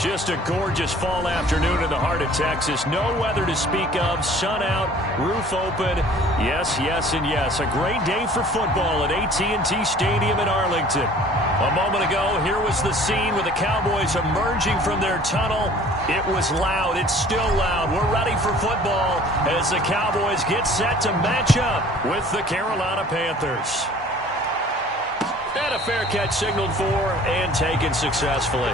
Just a gorgeous fall afternoon in the heart of Texas. No weather to speak of. Sun out, roof open. Yes, yes, and yes. A great day for football at AT&T Stadium in Arlington. A moment ago, here was the scene with the Cowboys emerging from their tunnel. It was loud. It's still loud. We're ready for football as the Cowboys get set to match up with the Carolina Panthers. And a fair catch signaled for and taken successfully.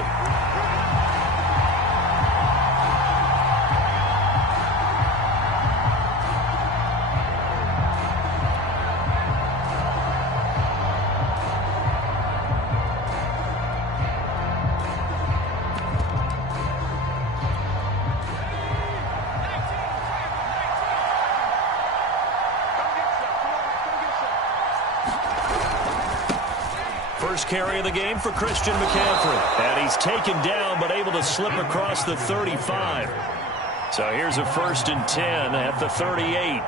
First carry of the game for Christian McCaffrey. And he's taken down but able to slip across the 35. So here's a 1st and 10 at the 38.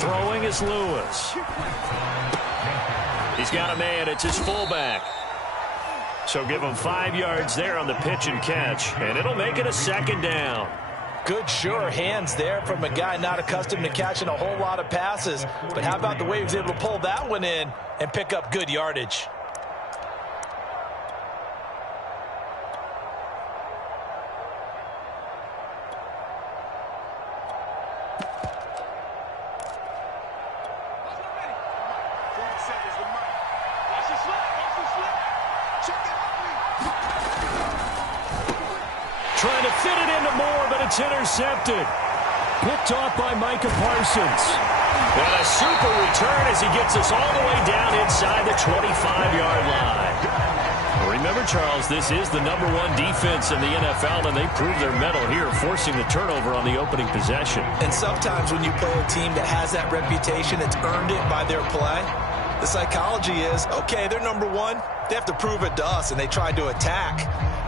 Throwing is Lewis. He's got a man. It's his fullback. So give him 5 yards there on the pitch and catch. And it'll make it a 2nd down. Good, sure hands there from a guy not accustomed to catching a whole lot of passes. But how about the way he was able to pull that one in and pick up good yardage? Trying to fit it into Moore, but it's intercepted. Picked off by Micah Parsons. And a super return as he gets us all the way down inside the 25-yard line. Remember, Charles, this is the #1 defense in the NFL, and they prove their mettle here, forcing the turnover on the opening possession. And sometimes when you play a team that has that reputation, it's earned it by their play. The psychology is, okay, they're #1. They have to prove it to us, and they tried to attack.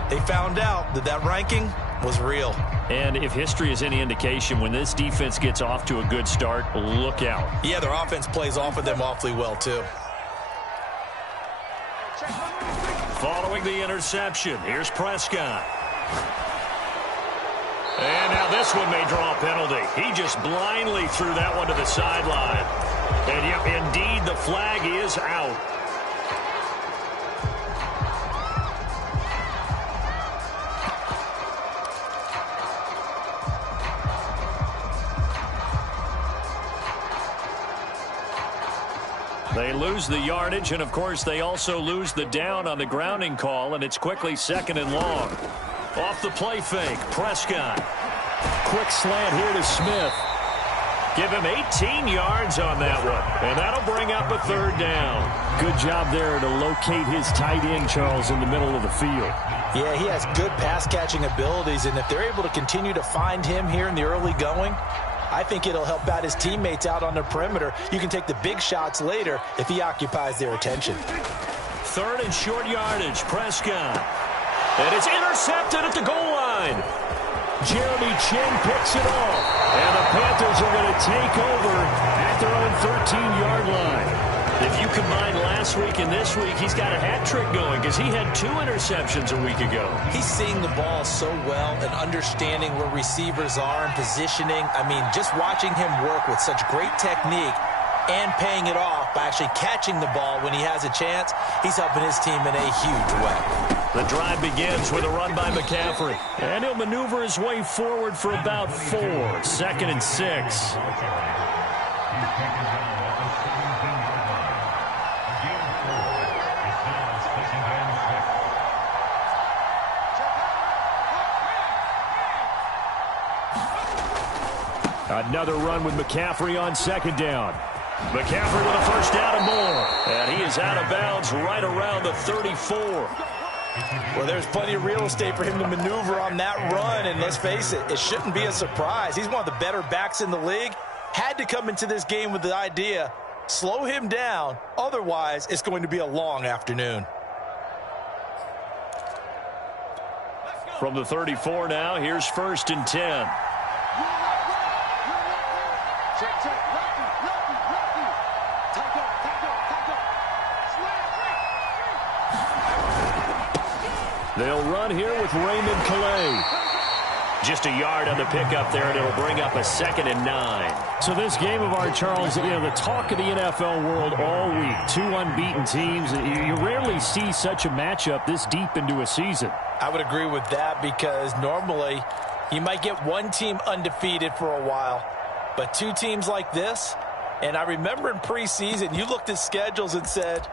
They found out that that ranking was real. And if history is any indication, when this defense gets off to a good start, look out. Yeah, their offense plays off of them awfully well, too. Following the interception, here's Prescott. And now this one may draw a penalty. He just blindly threw that one to the sideline. And yep, indeed, the flag is out. They lose the yardage, and of course they also lose the down on the grounding call, and it's quickly 2nd and long. Off the play fake, Prescott. Quick slant here to Smith. Give him 18 yards on that one, and that'll bring up a 3rd down. Good job there to locate his tight end, Charles, in the middle of the field. Yeah, he has good pass-catching abilities, and if they're able to continue to find him here in the early going, I think it'll help out his teammates out on the perimeter. You can take the big shots later if he occupies their attention. 3rd and short yardage, Prescott. And it's intercepted at the goal line. Jeremy Chin picks it off. And the Panthers are going to take over at their own 13-yard line. If you combine last week and this week, he's got a hat trick going because he had 2 interceptions a week ago. He's seeing the ball so well and understanding where receivers are and positioning. I mean, just watching him work with such great technique and paying it off by actually catching the ball when he has a chance, he's helping his team in a huge way. The drive begins with a run by McCaffrey. And he'll maneuver his way forward for about 4. 2nd and 6. Another run with McCaffrey on 2nd down. McCaffrey with a 1st down and more. And he is out of bounds right around the 34. Well, there's plenty of real estate for him to maneuver on that run. And let's face it, it shouldn't be a surprise. He's one of the better backs in the league. Had to come into this game with the idea, slow him down. Otherwise, it's going to be a long afternoon. From the 34 now, here's 1st and 10. They'll run here with Raymond Calais. Just a yard on the pickup there, and it'll bring up a 2nd and 9. So this game of art, Charles, the talk of the NFL world all week. 2 unbeaten teams. You rarely see such a matchup this deep into a season. I would agree with that because normally you might get one team undefeated for a while, but 2 teams like this, and I remember in preseason you looked at schedules and said,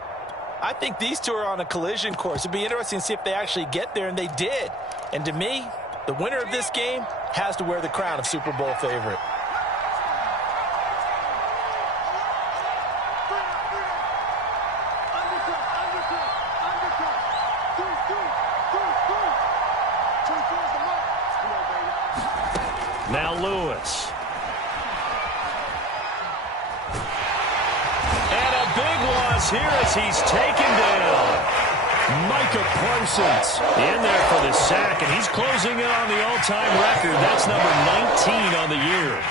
I think these 2 are on a collision course. It'd be interesting to see if they actually get there, and they did. And to me, the winner of this game has to wear the crown of Super Bowl favorite. Now Lewis. And a big loss here as he's taken down. Micah Parsons in there for the sack, and he's closing in on the all-time record. That's number 19 on the year.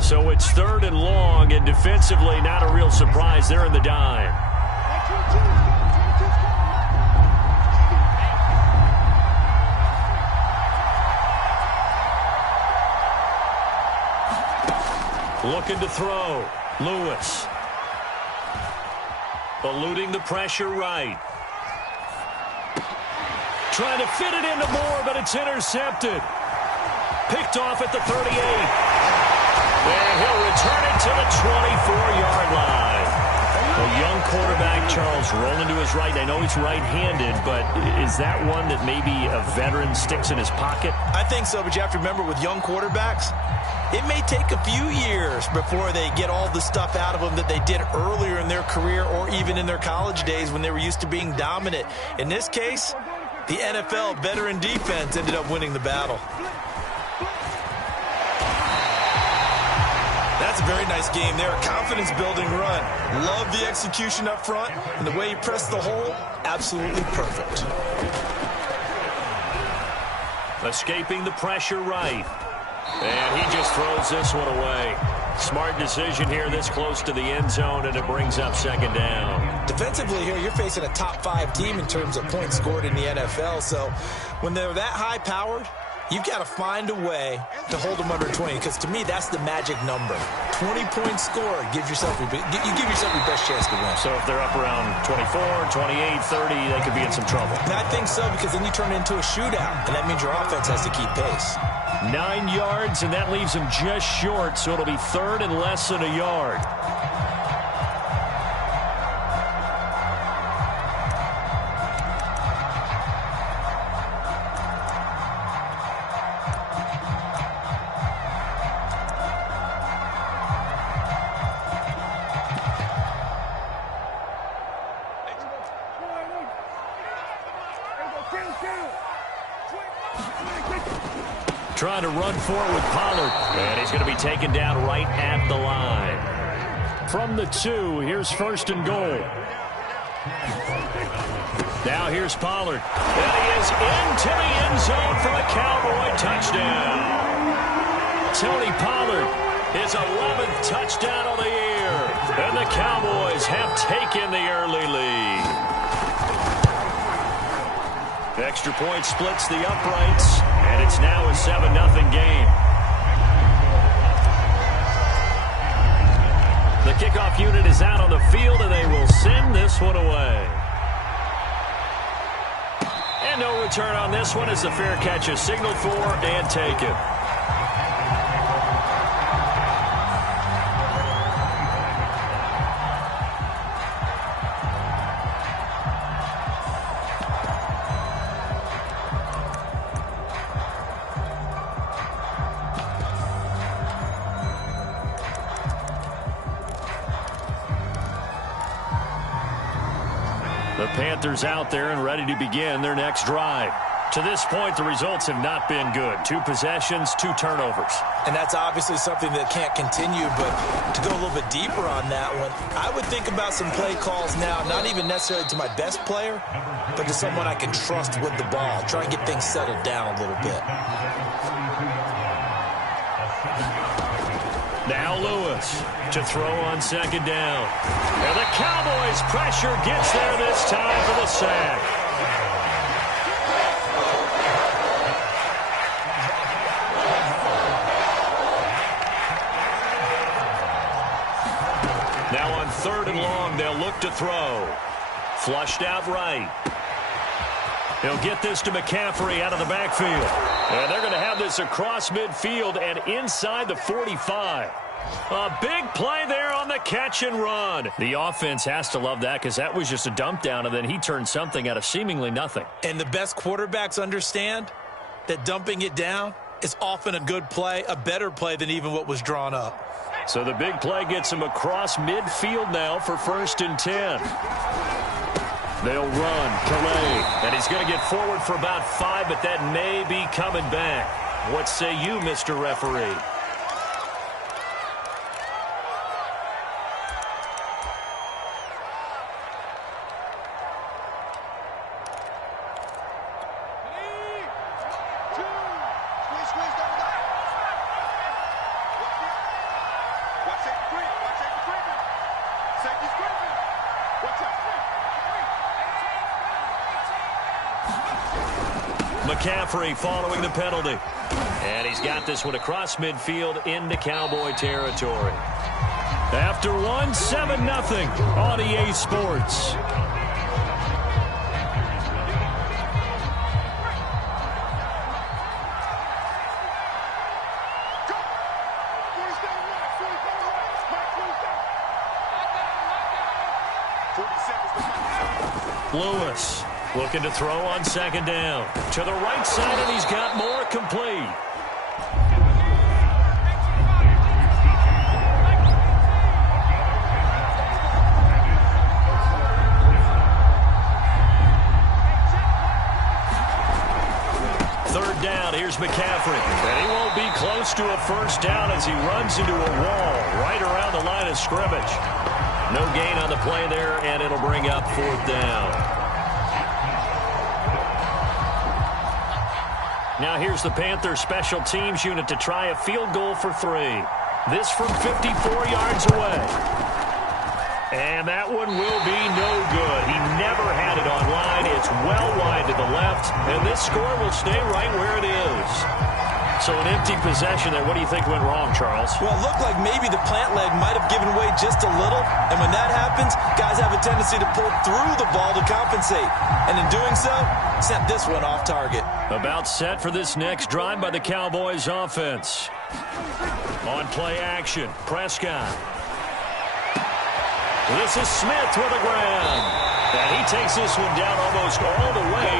So it's 3rd and long, and defensively not a real surprise. They're in the dime. Looking to throw. Lewis. Eluding the pressure right. Trying to fit it into Moore, but it's intercepted. Picked off at the 38. And he'll return it to the 24-yard line. A young quarterback, Charles, rolling to his right. I know he's right-handed, but is that one that maybe a veteran sticks in his pocket? I think so, but you have to remember with young quarterbacks, it may take a few years before they get all the stuff out of them that they did earlier in their career or even in their college days when they were used to being dominant. In this case, the NFL veteran defense ended up winning the battle. That's a very nice game there. A confidence-building run. Love the execution up front, and the way he pressed the hole, absolutely perfect. Escaping the pressure right. And he just throws this one away. Smart decision here this close to the end zone, and it brings up 2nd down. Defensively here, you're facing a top 5 team in terms of points scored in the NFL, so when they're that high-powered, you've got to find a way to hold them under 20, because to me, that's the magic number. 20 points scored, you give yourself your best chance to win. So if they're up around 24, 28, 30, they could be in some trouble. And I think so, because then you turn it into a shootout, and that means your offense has to keep pace. 9 yards, and that leaves him just short, so it'll be 3rd and less than a yard. Trying to run for it with Pollard. And he's going to be taken down right at the line. From the 2, here's 1st and goal. Now here's Pollard. And he is into the end zone for a Cowboy touchdown. Tony Pollard, his 11th touchdown of the year. And the Cowboys have taken the early lead. The extra point splits the uprights, and it's now a 7-0 game. The kickoff unit is out on the field, and they will send this one away. And no return on this one as the fair catch is signaled for and taken. The Panthers out there and ready to begin their next drive. To this point, the results have not been good. 2 possessions, 2 turnovers. And that's obviously something that can't continue, but to go a little bit deeper on that one, I would think about some play calls now, not even necessarily to my best player, but to someone I can trust with the ball. Try and get things settled down a little bit. Now Lewis to throw on second down. And the Cowboys' pressure gets there this time for the sack. Now on 3rd and long, they'll look to throw. Flushed out right. He'll get this to McCaffrey out of the backfield. And they're going to have this across midfield and inside the 45. A big play there on the catch and run. The offense has to love that because that was just a dump down, and then he turned something out of seemingly nothing. And the best quarterbacks understand that dumping it down is often a good play, a better play than even what was drawn up. So the big play gets him across midfield now for 1st and 10. They'll run, Calais, and he's going to get forward for about 5, but that may be coming back. What say you, Mr. Referee? McCaffrey following the penalty. And he's got this one across midfield into Cowboy territory. After one, 7-0 on EA Sports. Lewis looking to throw on second down. To the right side, and he's got more complete. Third down, here's McCaffrey. And he won't be close to a first down as he runs into a wall right around the line of scrimmage. No gain on the play there, and it'll bring up 4th down. Now here's the Panthers special teams unit to try a field goal for 3. This from 54 yards away. And that one will be no good. He never had it on line. It's well wide to the left, and this score will stay right where it is. So an empty possession there. What do you think went wrong, Charles? Well, it looked like maybe the plant leg might have given way just a little. And when that happens, guys have a tendency to pull through the ball to compensate. And in doing so, sent this one off target. About set for this next drive by the Cowboys offense. On play action, Prescott. This is Smith with the ground. And he takes this one down almost all the way